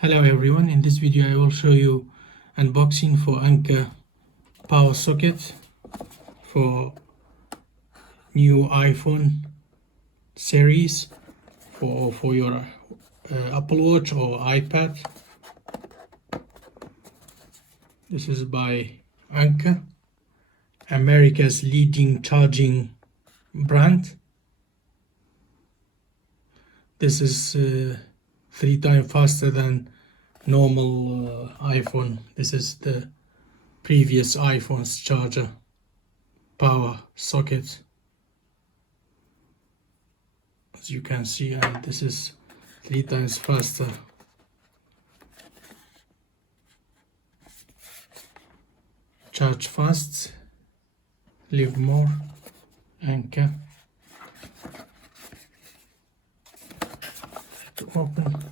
Hello everyone, in this video I will show you unboxing for Anker power socket for new iPhone series for your Apple Watch or iPad. This is by Anker, America's leading charging brand. This is 3 times faster than normal iPhone. This is the previous iPhone's charger power socket, as you can see, and this is 3 times faster. Charge fast, live more. Anker. To open.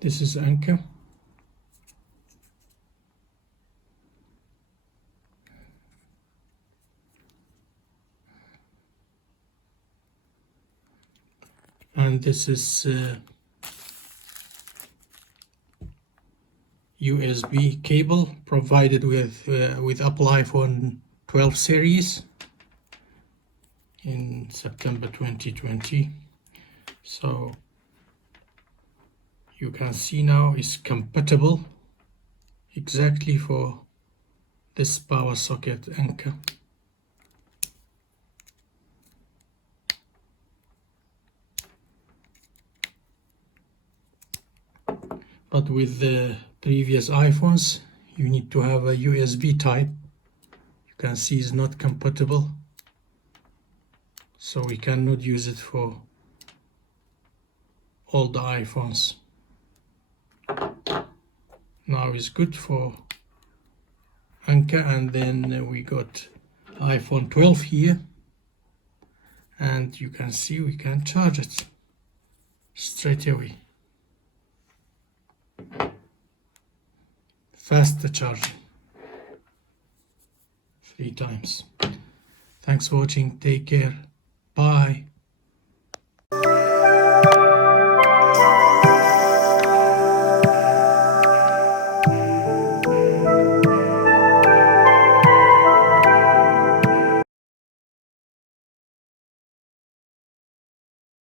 This is Anker. And this is USB cable provided with Apple iPhone 12 series in September 2020. So you can see now it's compatible exactly for this power socket Anker. But with the previous iPhones, you need to have a USB type. You can see it's not compatible, so we cannot use it for all the iPhones. Now it's good for Anker, and then we got iPhone 12 here, and you can see we can charge it straight away. Faster charging, 3 times. Thanks for watching. Take care. Bye.